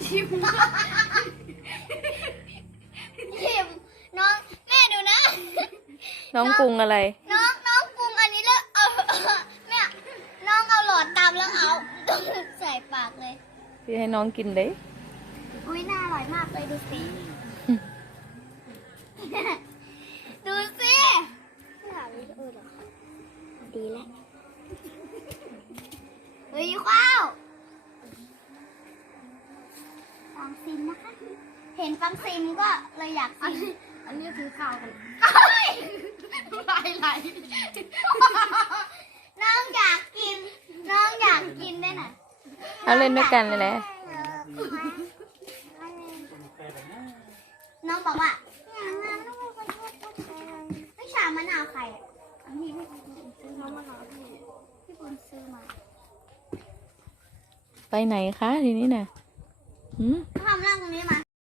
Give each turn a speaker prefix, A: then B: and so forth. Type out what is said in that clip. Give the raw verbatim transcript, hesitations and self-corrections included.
A: ชิมชิมน้องแม่ดูนะ
B: น้องปรุงอะไร
A: น้องน้องปรุงอันนี้แล้วเอาแม่น้องเอาหลอดตามแล้วเอาใส่ปากเลย
B: พี่ให้น้องกินเลย
A: อุ้ยน่าอร่อยมากเลยดูสิ ดูสิถ่ายวิดีโอเหรอดีแล้วเฮ้ยข้าวฟังซิมนะคะ เห็นฟังซิมก็เลยอยากซิมอันนี้คือข้าวกันไหลไหลน้องอยากกิน น้องอยากกินได้น่ะ
B: เอาเล่นด้วยกันเลยแหละ
A: น้องบอกว่าไม่ชามะนาวใครอ่ะพี่พี่ซื้อน้องมะนาวพี่พี่คนซื้อมา
B: ไปไหนคะทีนี้น่ะหืม
A: ทำร่างตรงนี้มา